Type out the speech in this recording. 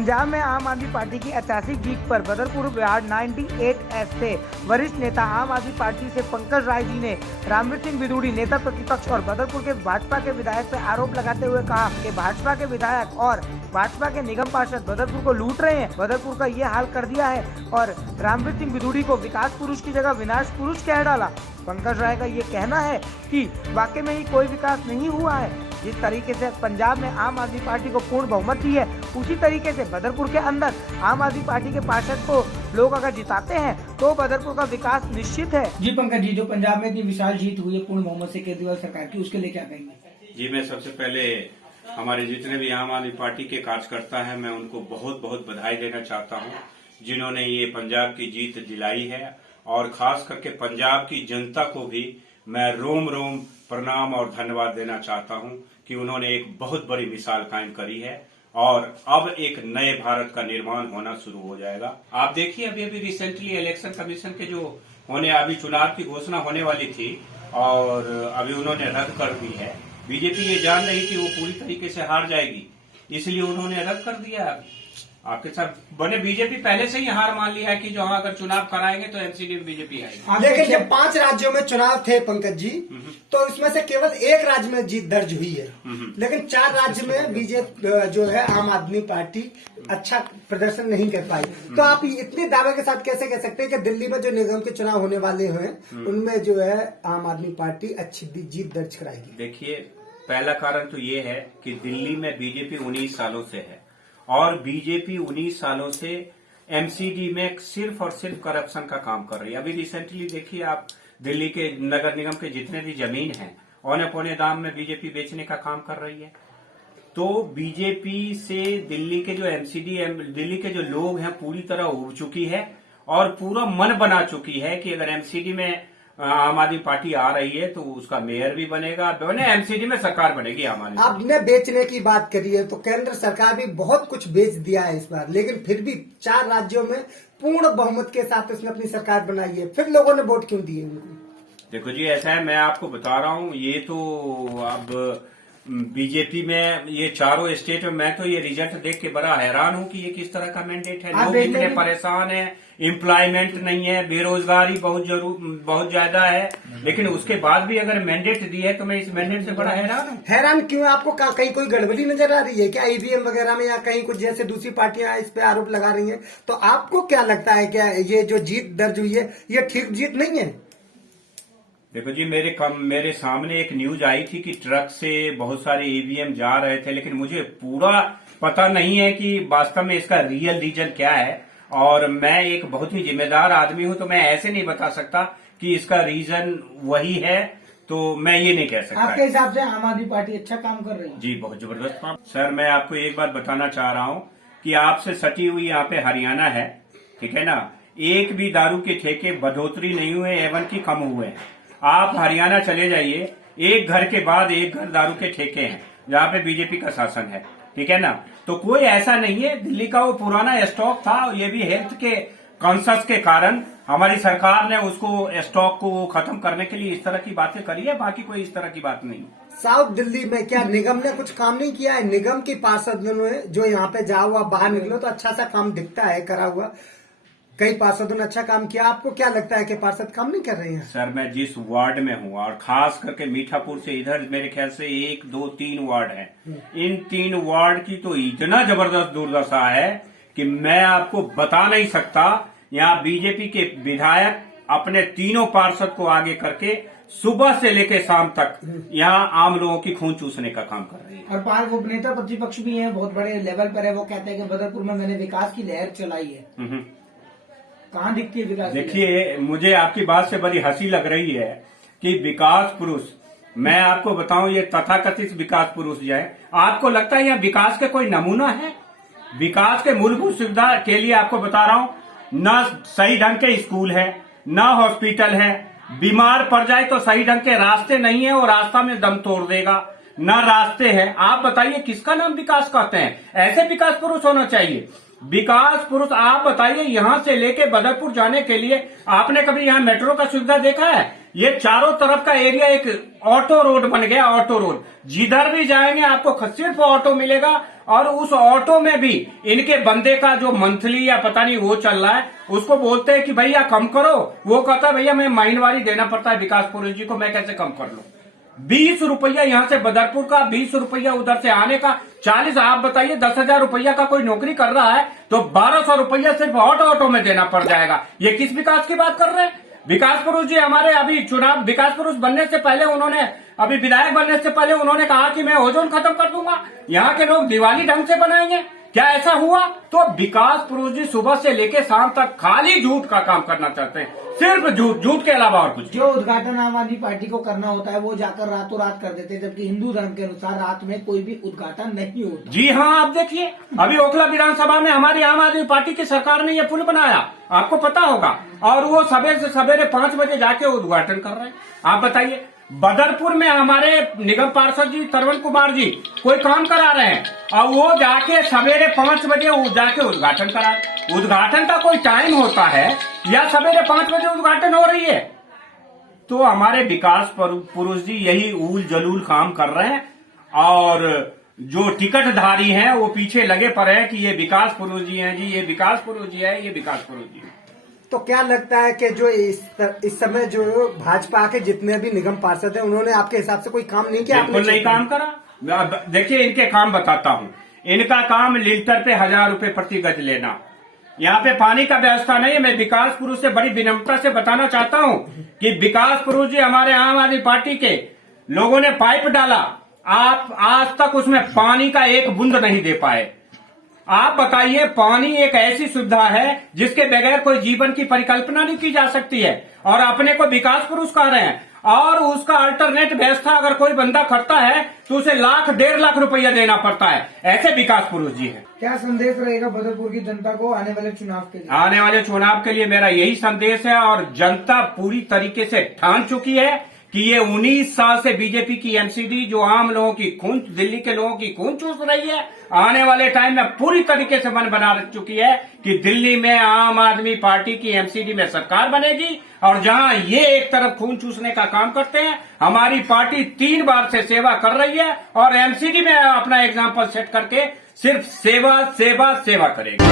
पंजाब में आम आदमी पार्टी की ऐतिहासिक जीत पर बदरपुर वार्ड 98S से वरिष्ठ नेता आम आदमी पार्टी से पंकज राय जी ने रामवीर सिंह बिदूड़ी नेता प्रतिपक्ष और बदरपुर के भाजपा के विधायक पर आरोप लगाते हुए कहा कि भाजपा के विधायक और भाजपा के निगम पार्षद बदरपुर को लूट रहे हैं, बदरपुर का ये हाल कर दिया है और रामवीर सिंह बिदूड़ी को विकास पुरुष की जगह विनाश पुरुष कह डाला। पंकज राय का ये कहना है कि वाकई में ही कोई विकास नहीं हुआ है। जिस तरीके से पंजाब में आम आदमी पार्टी को पूर्ण बहुमत दी है, उसी तरीके से बदरपुर के अंदर आम आदमी पार्टी के पार्षद को लोग अगर जिताते हैं तो बदरपुर का विकास निश्चित है। जी पंकज जी, जो पंजाब में इतनी विशाल जीत हुई है पूर्ण बहुमत से केजरीवाल सरकार की, उसके लिए क्या कहेंगे? जी, मैं सबसे पहले हमारे जितने भी आम आदमी पार्टी के कार्यकर्ता हैं, मैं उनको बहुत बहुत बधाई देना चाहता हूं, जिन्होंने ये पंजाब की जीत दिलाई है। और खास करके पंजाब की जनता को भी मैं रोम रोम प्रणाम और धन्यवाद देना चाहता हूं कि उन्होंने एक बहुत बड़ी मिसाल कायम करी है और अब एक नए भारत का निर्माण होना शुरू हो जाएगा। आप देखिए, अभी रिसेंटली इलेक्शन कमीशन के जो अभी चुनाव की घोषणा होने वाली थी और अभी उन्होंने रद्द कर दी है। बीजेपी ये जान रही कि वो पूरी तरीके से हार जाएगी, इसलिए उन्होंने रद्द कर दिया। आपके साथ बने बीजेपी पहले से ही हार मान लिया है कि जो अगर चुनाव कराएंगे तो एमसीडी में बीजेपी आएगी। लेकिन जब 5 राज्यों में चुनाव थे पंकज जी, तो इसमें से केवल 1 राज्य में जीत दर्ज हुई है, लेकिन 4 राज्य में बीजेपी जो है आम आदमी पार्टी अच्छा प्रदर्शन नहीं कर पाई। तो आप इतने दावे के साथ कैसे कह सकते हैं कि दिल्ली में जो निगम के चुनाव होने वाले हैं उनमें जो है आम आदमी पार्टी अच्छी जीत दर्ज कराएगी? देखिए, पहला कारण तो ये है कि दिल्ली में बीजेपी 19 सालों से है और बीजेपी 19 सालों से एमसीडी में सिर्फ और सिर्फ करप्शन का काम कर रही है। अभी रिसेंटली देखिए आप, दिल्ली के नगर निगम के जितने भी जमीन हैं औने पौने दाम में बीजेपी बेचने का काम कर रही है। तो बीजेपी से दिल्ली के जो एमसीडी दिल्ली के जो लोग हैं पूरी तरह उब चुकी है और पूरा मन बना चुकी है कि अगर एमसीडी में आम आदमी पार्टी आ रही है तो उसका मेयर भी बनेगा, एमसीडी में सरकार बनेगी आम आदमी। आपने बेचने की बात करी है तो केंद्र सरकार भी बहुत कुछ बेच दिया है इस बार, लेकिन फिर भी 4 राज्यों में पूर्ण बहुमत के साथ उसने अपनी सरकार बनाई है, फिर लोगों ने वोट क्यों दिए उनको? देखो जी, ऐसा है, मैं आपको बता रहा हूँ, ये तो अब बीजेपी में ये चारों स्टेट में मैं तो ये रिजल्ट देख के बड़ा हैरान हूँ कि ये किस तरह का मैंडेट है। लोग इतने परेशान हैं, एम्प्लॉयमेंट नहीं है, बेरोजगारी बहुत ज्यादा है, लेकिन उसके बाद भी अगर मैंडेट दी है तो मैं इस मैंडेट से बड़ा हैरान हूँ। हैरान क्यों? आपको कहीं कोई गड़बड़ी नजर आ रही है क्या ईवीएम वगैरह में, या कहीं कुछ जैसे दूसरी पार्टियां इस पे आरोप लगा रही हैं? तो आपको क्या लगता है, क्या ये जो जीत दर्ज हुई है ये ठीक जीत नहीं है? देखो जी, मेरे सामने एक न्यूज आई थी कि ट्रक से बहुत सारे ईवीएम जा रहे थे, लेकिन मुझे पूरा पता नहीं है कि वास्तव में इसका रियल रीजन क्या है। और मैं एक बहुत ही जिम्मेदार आदमी हूं, तो मैं ऐसे नहीं बता सकता कि इसका रीजन वही है, तो मैं ये नहीं कह सकता। आपके हिसाब से आम आदमी पार्टी अच्छा काम कर रही है? जी, बहुत जबरदस्त काम। सर, मैं आपको एक बात बताना चाह रहा हूँ कि आपसे सटी हुई यहाँ पे हरियाणा है, ठीक है ना, एक भी दारू के ठेके बढ़ोतरी नहीं हुए, एवं की कम हुए हैं। आप हरियाणा चले जाइए, एक घर के बाद एक घर दारू के ठेके हैं जहाँ पे बीजेपी का शासन है, ठीक है ना। तो कोई ऐसा नहीं है, दिल्ली का वो पुराना स्टॉक था, ये भी हेल्थ के कॉन्शस के कारण हमारी सरकार ने उसको स्टॉक को खत्म करने के लिए इस तरह की बातें करी है, बाकी कोई इस तरह की बात नहीं। साउथ दिल्ली में क्या निगम ने कुछ काम नहीं किया है? निगम की पार्षदों ने जो यहाँ पे जा हुआ बाहर निकलो तो अच्छा सा काम दिखता है करा हुआ, कई पार्षदों ने अच्छा काम किया। आपको क्या लगता है कि पार्षद काम नहीं कर रहे हैं? सर, मैं जिस वार्ड में हूँ और खास करके मीठापुर से इधर मेरे ख्याल से 1, 2, 3 वार्ड हैं, इन 3 वार्ड की तो इतना जबरदस्त दुर्दशा है कि मैं आपको बता नहीं सकता। यहाँ बीजेपी के विधायक अपने तीनों पार्षद को आगे करके सुबह से लेकर शाम तक यहाँ आम लोगों की खून चूसने का काम कर रही है। और 5 उपनेता प्रतिपक्ष भी हैं, बहुत बड़े लेवल पर है, वो कहते हैं कि बदरपुर में मैंने विकास की लहर चलाई है। कहाँ दिखती है विकास? देखिए, मुझे आपकी बात से बड़ी हंसी लग रही है कि विकास पुरुष, मैं आपको बताऊं, ये तथाकथित विकास पुरुष जो है, आपको लगता है यह विकास के कोई नमूना है? विकास के मूलभूत सुविधा के लिए आपको बता रहा हूं, न सही ढंग के स्कूल है, न हॉस्पिटल है, बीमार पड़ जाए तो सही ढंग के रास्ते नहीं है और रास्ता में दम तोड़ देगा, न रास्ते हैं। आप बताइए किसका नाम विकास कहते हैं? ऐसे विकास पुरुष होना चाहिए। विकास पुरुष, आप बताइए, यहाँ से लेके बदरपुर जाने के लिए आपने कभी यहाँ मेट्रो का सुविधा देखा है? ये चारों तरफ का एरिया एक ऑटो रोड बन गया, ऑटो रोड। जिधर भी जाएंगे आपको सिर्फ ऑटो मिलेगा, और उस ऑटो में भी इनके बंदे का जो मंथली या पता नहीं वो चल रहा है, उसको बोलते हैं कि भैया कम करो, वो कहता है भैया मैं महीनवारी देना पड़ता है विकास पुरोहित जी को, मैं कैसे कम कर लूं। 20 रुपया यहाँ से बदरपुर का, 20 रुपया उधर से आने का, 40। आप बताइए 10,000 रुपया का कोई नौकरी कर रहा है तो 1200 रुपया सिर्फ ऑटो में देना पड़ जाएगा। ये किस विकास की बात कर रहे हैं? विकास पुरुष जी हमारे अभी चुनाव, विकास पुरुष बनने से पहले उन्होंने, अभी विधायक बनने से पहले उन्होंने कहा कि मैं ओजोन खत्म कर दूंगा, यहाँ के लोग दिवाली ढंग से बनाएंगे। क्या ऐसा हुआ? तो विकास पुरुष जी सुबह से लेके शाम तक खाली झूठ का काम करना चाहते हैं, सिर्फ झूठ, झूठ के अलावा और कुछ। जो उद्घाटन आम आदमी पार्टी को करना होता है वो जाकर रातों रात कर देते हैं, जबकि हिंदू धर्म के अनुसार रात में कोई भी उद्घाटन नहीं होता। जी हाँ, आप देखिए अभी ओखला विधानसभा में हमारी आम आदमी पार्टी की सरकार ने ये पुल बनाया, आपको पता होगा, और वो सवेरे से सवेरे 5 बजे जाके उद्घाटन कर रहे हैं। आप बताइए बदरपुर में हमारे निगम पार्षद जी तरवन कुमार जी कोई काम करा रहे हैं, और वो जाके सवेरे 5 बजे जाके उद्घाटन करा। उद्घाटन का कोई टाइम होता है या सवेरे 5 बजे उद्घाटन हो रही है? तो हमारे विकास पुरुष जी यही ऊल जलूल काम कर रहे हैं, और जो टिकटधारी हैं वो पीछे लगे पड़े हैं कि ये विकास पुरुष जी हैं जी, ये विकास पुरुष जी है, ये विकास पुरुष जी है। तो क्या लगता है कि जो इस समय जो भाजपा के जितने भी निगम पार्षद हैं उन्होंने आपके हिसाब से कोई काम नहीं किया? बिल्कुल नहीं काम करा। देखिए इनके काम बताता हूँ। इनका काम लीटर पे 1000 रुपए प्रति गज लेना। यहाँ पे पानी का व्यवस्था नहीं है। मैं विकास पुरुष से बड़ी विनम्रता से बताना चाहता हूँ कि विकास पुरुष जी हमारे आम आदमी पार्टी के लोगों ने पाइप डाला, आप आज तक उसमें पानी का एक बूंद नहीं दे पाए। आप बताइए, पानी एक ऐसी सुविधा है जिसके बगैर कोई जीवन की परिकल्पना नहीं की जा सकती है, और अपने को विकास पुरुष कह रहे हैं, और उसका अल्टरनेट व्यवस्था अगर कोई बंदा करता है तो उसे 1,00,000 1.5 लाख रुपया देना पड़ता है। ऐसे विकास पुरुष जी हैं। क्या संदेश रहेगा बदरपुर की जनता को आने वाले चुनाव के लिए? आने वाले चुनाव के लिए मेरा यही संदेश है, और जनता पूरी तरीके से ठान चुकी है कि ये 19 साल से बीजेपी की एमसीडी जो आम लोगों की खून, दिल्ली के लोगों की खून चूस रही है, आने वाले टाइम में पूरी तरीके से मन बना चुकी है कि दिल्ली में आम आदमी पार्टी की एमसीडी में सरकार बनेगी। और जहां ये एक तरफ खून चूसने का काम करते हैं, हमारी पार्टी 3 बार से सेवा कर रही है, और एमसीडी में अपना एग्जाम्पल सेट करके सिर्फ सेवा सेवा सेवा करेगी।